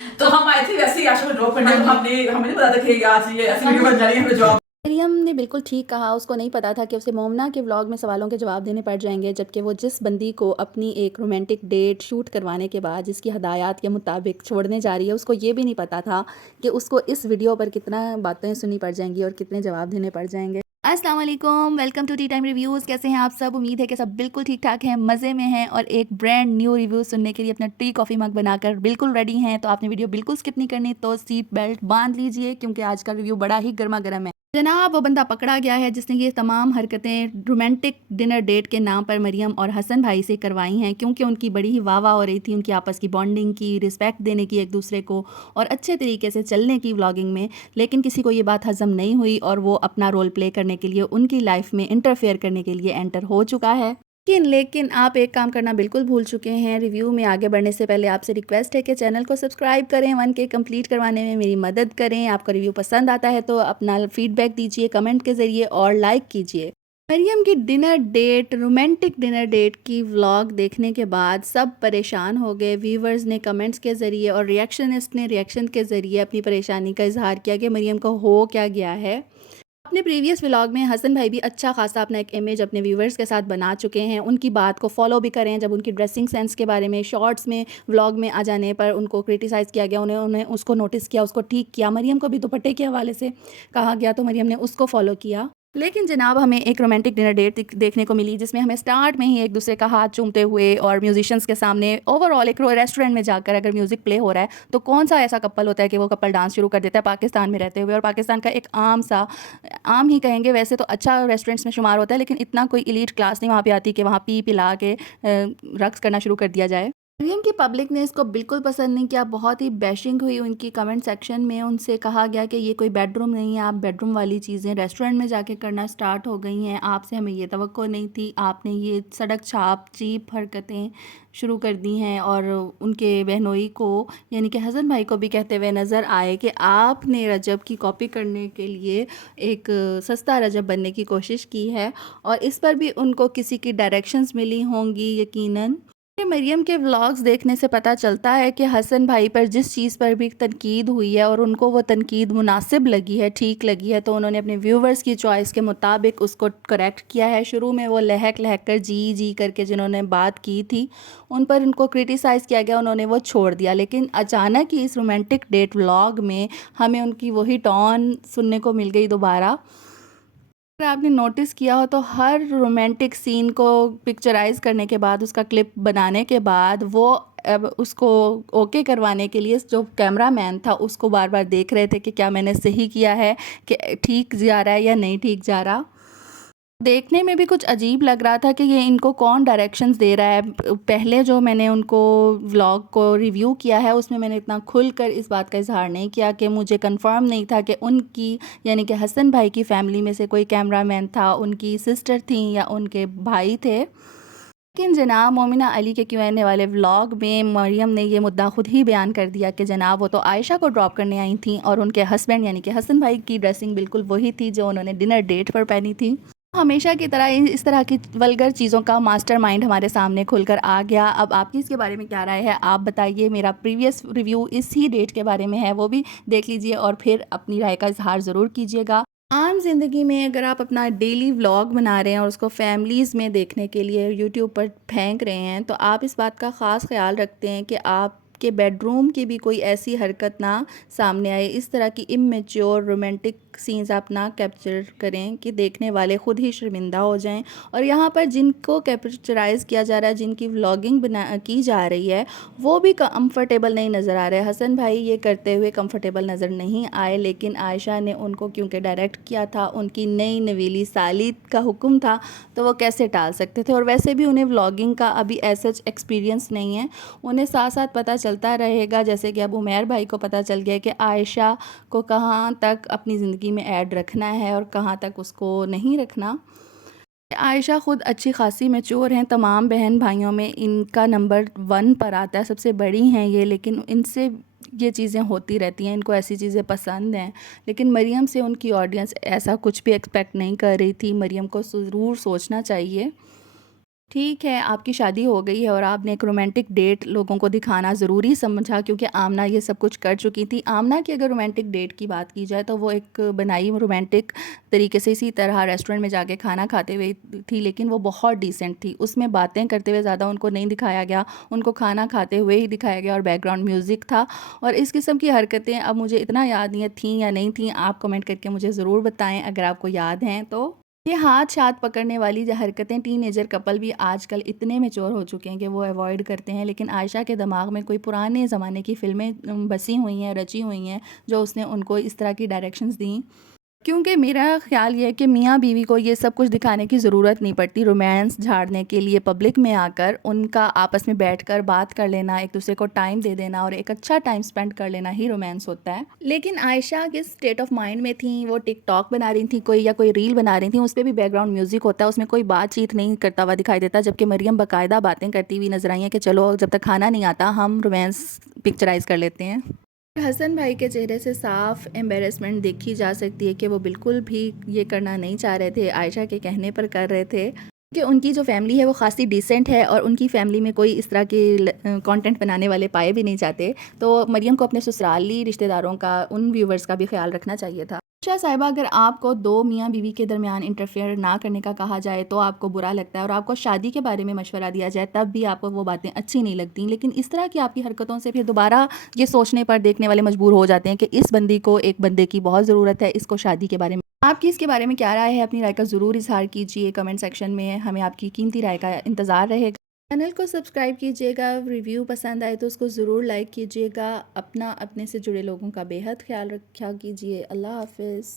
तो हम आए थे वैसे ही आशा को ड्रॉप करने, तो हमें नहीं पता था कि आज ये ऐसी वीडियो बन जानी है, हमें जॉब। मरियम ने बिल्कुल ठीक कहा, उसको नहीं पता था कि उसे मोमना के व्लॉग में सवालों के जवाब देने पड़ जाएंगे, जबकि वो जिस बंदी को अपनी एक रोमांटिक डेट शूट करवाने के बाद जिसकी हदायत के मुताबिक छोड़ने जा रही है, उसको ये भी नहीं पता था कि उसको इस वीडियो पर कितना बातें सुननी पड़ जाएंगी और कितने जवाब देने पड़ जाएंगे। अस्सलाम वालेकुम, welcome to tea time reviews. कैसे हैं आप सब? उम्मीद है कि सब बिल्कुल ठीक ठाक हैं, मज़े में हैं और एक ब्रांड न्यू रिव्यू सुनने के लिए अपना टी कॉफ़ी मग बनाकर बिल्कुल रेडी हैं। तो आपने वीडियो बिल्कुल स्किप नहीं करनी, तो सीट बेल्ट बांध लीजिए क्योंकि आज का रिव्यू बड़ा ही गर्मा गर्म है। जनाब, वो बंदा पकड़ा गया है जिसने ये तमाम हरकतें रोमांटिक डिनर डेट के नाम पर मरियम और हसन भाई से करवाई हैं, क्योंकि उनकी बड़ी ही वाह वाह हो रही थी उनकी आपस की बॉन्डिंग की, रिस्पेक्ट देने की एक दूसरे को और अच्छे तरीके से चलने की व्लॉगिंग में। लेकिन किसी को ये बात हजम नहीं हुई और वो अपना रोल प्ले करने के लिए उनकी लाइफ में इंटरफेयर करने के लिए एंटर हो चुका है। लेकिन आप एक काम करना बिल्कुल भूल चुके हैं। रिव्यू में आगे बढ़ने से पहले आपसे रिक्वेस्ट है कि चैनल को सब्सक्राइब करें, 1K कंप्लीट करवाने में मेरी मदद करें। आपका रिव्यू पसंद आता है तो अपना फीडबैक दीजिए कमेंट के ज़रिए और लाइक कीजिए। मरियम की dinner date, romantic dinner date की व्लॉग देखने के बाद सब परेशान हो गए। व्यूवर्स ने कमेंट्स के ज़रिए और रिएक्शनिस्ट ने रिएक्शन के ज़रिए अपनी परेशानी का इजहार किया कि मरियम को हो क्या गया है। अपने प्रीवियस व्लॉग में हसन भाई भी अच्छा खासा अपना एक इमेज अपने व्यूवर्स के साथ बना चुके हैं। उनकी बात को फॉलो भी करें। जब उनकी ड्रेसिंग सेंस के बारे में शॉर्ट्स में व्लॉग में आ जाने पर उनको क्रिटिसाइज़ किया गया, उन्हें उसको नोटिस किया, उसको ठीक किया। मरियम को भी दुपट्टे के हवाले से कहा गया तो मरियम ने उसको फॉलो किया। लेकिन जनाब, हमें एक रोमांटिक डिनर डेट देखने को मिली जिसमें हमें स्टार्ट में ही एक दूसरे का हाथ चूमते हुए और म्यूजिशियंस के सामने ओवरऑल एक रेस्टोरेंट में जाकर अगर म्यूज़िक प्ले हो रहा है तो कौन सा ऐसा कपल होता है कि वो कपल डांस शुरू कर देता है पाकिस्तान में रहते हुए। और पाकिस्तान का एक आम ही कहेंगे, वैसे तो अच्छा रेस्टोरेंट्स में शुमार होता है, लेकिन इतना कोई एलीट क्लास नहीं वहाँ पे आती कि वहाँ पी पिला के रक्स करना शुरू कर दिया जाए। मरियम की पब्लिक ने इसको बिल्कुल पसंद नहीं किया, बहुत ही बैशिंग हुई उनकी कमेंट सेक्शन में। उनसे कहा गया कि ये कोई बेडरूम नहीं है, आप बेडरूम वाली चीज़ें रेस्टोरेंट में जाके करना स्टार्ट हो गई हैं, आपसे हमें ये तवक्को नहीं थी, आपने ये सड़क छाप चीप हरकतें शुरू कर दी हैं। और उनके बहनोई को यानी कि हसन भाई को भी कहते हुए नज़र आए कि आपने रजब की कॉपी करने के लिए एक सस्ता रजब बनने की कोशिश की है। और इस पर भी उनको किसी की डायरेक्शंस मिली होंगी यकीनन। मरियम के व्लॉग्स देखने से पता चलता है कि हसन भाई पर जिस चीज़ पर भी तनकीद हुई है और उनको वो तनकीद मुनासिब लगी है, ठीक लगी है, तो उन्होंने अपने व्यूवर्स की चॉइस के मुताबिक उसको करेक्ट किया है। शुरू में वो लहक लहक कर जी जी करके जिन्होंने बात की थी उन पर उनको क्रिटिसाइज़ किया गया, उन्होंने वो छोड़ दिया। लेकिन अचानक ही इस रोमांटिक डेट व्लॉग में हमें उनकी वही टॉन सुनने को मिल गई दोबारा। अगर आपने नोटिस किया हो तो हर रोमांटिक सीन को पिक्चराइज करने के बाद, उसका क्लिप बनाने के बाद, वो अब उसको ओके करवाने के लिए जो कैमरा मैन था उसको बार बार देख रहे थे कि क्या मैंने सही किया है, कि ठीक जा रहा है या नहीं ठीक जा रहा। देखने में भी कुछ अजीब लग रहा था कि ये इनको कौन डायरेक्शंस दे रहा है। पहले जो मैंने उनको व्लॉग को रिव्यू किया है उसमें मैंने इतना खुलकर इस बात का इजहार नहीं किया कि मुझे कंफर्म नहीं था कि उनकी यानी कि हसन भाई की फैमिली में से कोई कैमरामैन था, उनकी सिस्टर थी या उनके भाई थे। लेकिन जनाब, मोमिना अली के क्यूएनए वाले व्लॉग में मरियम ने ये मुद्दा खुद ही बयान कर दिया कि जनाब वो तो आयशा को ड्रॉप करने आई थी और उनके हस्बैंड यानी कि हसन भाई की ड्रेसिंग बिल्कुल वही थी जो उन्होंने डिनर डेट पर पहनी थी। हमेशा की तरह इस तरह की वल्गर चीज़ों का मास्टरमाइंड हमारे सामने खुलकर आ गया। अब आपकी इसके बारे में क्या राय है, आप बताइए। मेरा प्रीवियस रिव्यू इस ही डेट के बारे में है, वो भी देख लीजिए और फिर अपनी राय का इजहार ज़रूर कीजिएगा। आम ज़िंदगी में अगर आप अपना डेली व्लॉग बना रहे हैं और उसको फैमिलीज़ में देखने के लिए यूट्यूब पर फेंक रहे हैं तो आप इस बात का ख़ास ख्याल रखते हैं कि आपके बेडरूम की भी कोई ऐसी हरकत ना सामने आए, इस तरह की इमेच्योर रोमांटिक सीन्स आप ना कैप्चर करें कि देखने वाले ख़ुद ही शर्मिंदा हो जाएं। और यहाँ पर जिनको कैप्चराइज़ किया जा रहा है, जिनकी व्लॉगिंग की जा रही है, वो भी कंफर्टेबल नहीं नज़र आ रहे हैं। हसन भाई ये करते हुए कंफर्टेबल नज़र नहीं आए, लेकिन आयशा ने उनको क्योंकि डायरेक्ट किया था, उनकी नई नवेली साली का हुक्म था, तो वो कैसे टाल सकते थे। और वैसे भी उन्हें व्लॉगिंग का अभी ऐसा एक्सपीरियंस नहीं है। उन्हें साथ साथ पता चलता रहेगा, जैसे कि अब उमैर भाई को पता चल गया कि आयशा को कहाँ तक अपनी ज़िंदगी में ऐड रखना है और कहाँ तक उसको नहीं रखना। आयशा ख़ुद अच्छी खासी मैच्योर हैं, तमाम बहन भाइयों में इनका नंबर 1 पर आता है, सबसे बड़ी हैं ये। लेकिन इनसे ये चीज़ें होती रहती हैं, इनको ऐसी चीज़ें पसंद हैं। लेकिन मरियम से उनकी ऑडियंस ऐसा कुछ भी एक्सपेक्ट नहीं कर रही थी। मरियम को ज़रूर सोचना चाहिए। ठीक है, आपकी शादी हो गई है और आपने एक रोमांटिक डेट लोगों को दिखाना ज़रूरी समझा क्योंकि आमना ये सब कुछ कर चुकी थी। आमना की अगर रोमांटिक डेट की बात की जाए तो वो एक बनाई रोमांटिक तरीके से इसी तरह रेस्टोरेंट में जाके खाना खाते हुए थी, लेकिन वो बहुत डिसेंट थी। उसमें बातें करते हुए ज़्यादा उनको नहीं दिखाया गया, उनको खाना खाते हुए ही दिखाया गया और बैकग्राउंड म्यूज़िक था। और इस किस्म की हरकतें अब मुझे इतना याद नहीं है थी या नहीं थी, आप कमेंट करके मुझे ज़रूर बताएँ अगर आपको याद हैं तो। ये हाथ-साथ पकड़ने वाली जो हरकतें टीनेजर कपल भी आजकल इतने मैच्योर हो चुके हैं कि वो अवॉइड करते हैं, लेकिन आयशा के दिमाग में कोई पुराने ज़माने की फ़िल्में बसी हुई हैं, रची हुई हैं, जो उसने उनको इस तरह की डायरेक्शंस दी। क्योंकि मेरा ख़्याल ये है कि मियाँ-बीवी को ये सब कुछ दिखाने की ज़रूरत नहीं पड़ती। रोमांस झाड़ने के लिए पब्लिक में आकर उनका आपस में बैठकर बात कर लेना, एक-दूसरे को टाइम दे देना और एक अच्छा टाइम स्पेंड कर लेना ही रोमांस होता है। लेकिन आयशा किस स्टेट ऑफ माइंड में थी, वो टिकटॉक बना रही थी कोई या कोई रील बना रही थी, उस पे भी बैकग्राउंड म्यूज़िक होता है, उसमें कोई बातचीत नहीं करता हुआ दिखाई देता। जबकि मरियम बाकायदा बातें करती हुई नज़र आई हैं कि चलो जब तक खाना नहीं आता हम रोमांस पिक्चराइज़ कर लेते हैं। हसन भाई के चेहरे से साफ एम्बैरेसमेंट देखी जा सकती है कि वो बिल्कुल भी ये करना नहीं चाह रहे थे, आयशा के कहने पर कर रहे थे कि उनकी जो फैमिली है वो खासी डिसेंट है और उनकी फैमिली में कोई इस तरह के कंटेंट बनाने वाले पाए भी नहीं जाते। तो मरियम को अपने ससुराली रिश्तेदारों का, उन व्यूवर्स का भी ख्याल रखना चाहिए था। आयशा साहिबा, अगर आपको दो मियाँ बीवी के दरमियान इंटरफेयर ना करने का कहा जाए तो आपको बुरा लगता है और आपको शादी के बारे में मशवरा दिया जाए तब भी आपको वो बातें अच्छी नहीं लगती, लेकिन इस तरह की आपकी हरकतों से फिर दोबारा ये सोचने पर देखने वाले मजबूर हो जाते हैं कि इस बंदी को एक बंदे की बहुत ज़रूरत है, इसको शादी के बारे में। आपकी इसके बारे में क्या राय है? अपनी राय का ज़रूर इज़हार कीजिए कमेंट सेक्शन में, हमें आपकी कीमती राय का इंतज़ार रहेगा। चैनल को सब्सक्राइब कीजिएगा, रिव्यू पसंद आए तो उसको ज़रूर लाइक कीजिएगा। अपना अपने से जुड़े लोगों का बेहद ख्याल रखा कीजिए। अल्लाह हाफ़िज़।